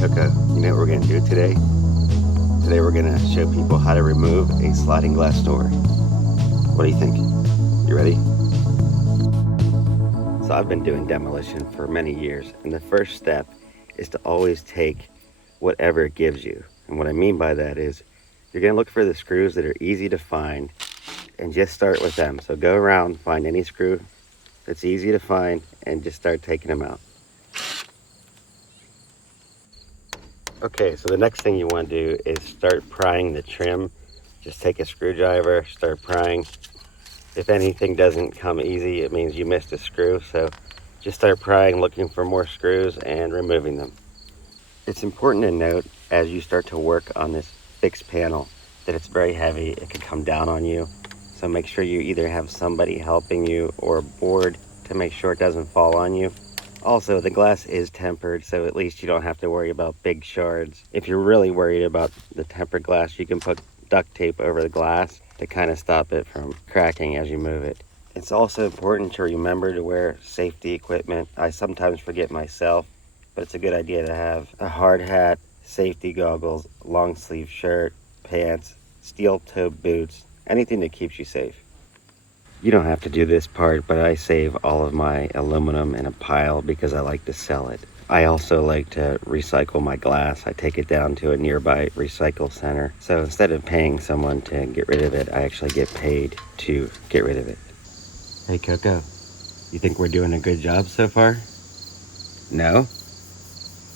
Coco, you know what we're going to do today? Today we're going to show people how to remove a sliding glass door. What do you think? You ready? So I've been doing demolition for many years, and the first step is to always take whatever it gives you. And what I mean by that is you're going to look for the screws that are easy to find and just start with them. So go around, find any screw that's easy to find and just start taking them out. Okay, so the next thing you want to do is start prying the trim. Just take a screwdriver, start prying. If anything doesn't come easy, it means you missed a screw. So just start prying, looking for more screws and removing them. It's important to note as you start to work on this fixed panel that it's very heavy. It could come down on you. So make sure you either have somebody helping you or a board to make sure it doesn't fall on you. Also, the glass is tempered, so at least you don't have to worry about big shards. If you're really worried about the tempered glass, you can put duct tape over the glass to kind of stop it from cracking as you move it. It's also important to remember to wear safety equipment. I sometimes forget myself, but it's a good idea to have a hard hat, safety goggles, long sleeve shirt, pants, steel-toed boots, anything that keeps you safe. You don't have to do this part, but I save all of my aluminum in a pile because I like to sell it. I also like to recycle my glass. I take it down to a nearby recycle center. So instead of paying someone to get rid of it, I actually get paid to get rid of it. Hey Coco, you think we're doing a good job so far? No?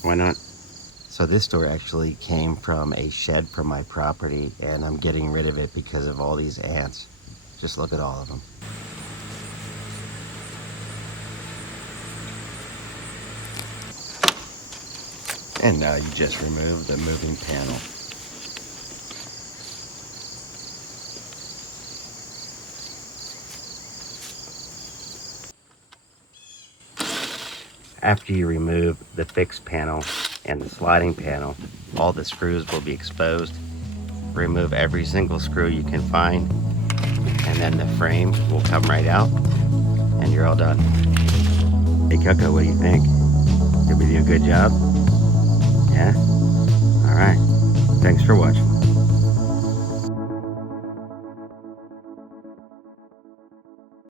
Why not? So this door actually came from a shed from my property, and I'm getting rid of it because of all these ants. Just look at all of them. And now you just remove the moving panel. After you remove the fixed panel and the sliding panel, all the screws will be exposed. Remove every single screw you can find, and then the frame will come right out, and you're all done. Hey Coco, what do you think? Did we do a good job? Yeah? All right. Thanks for watching.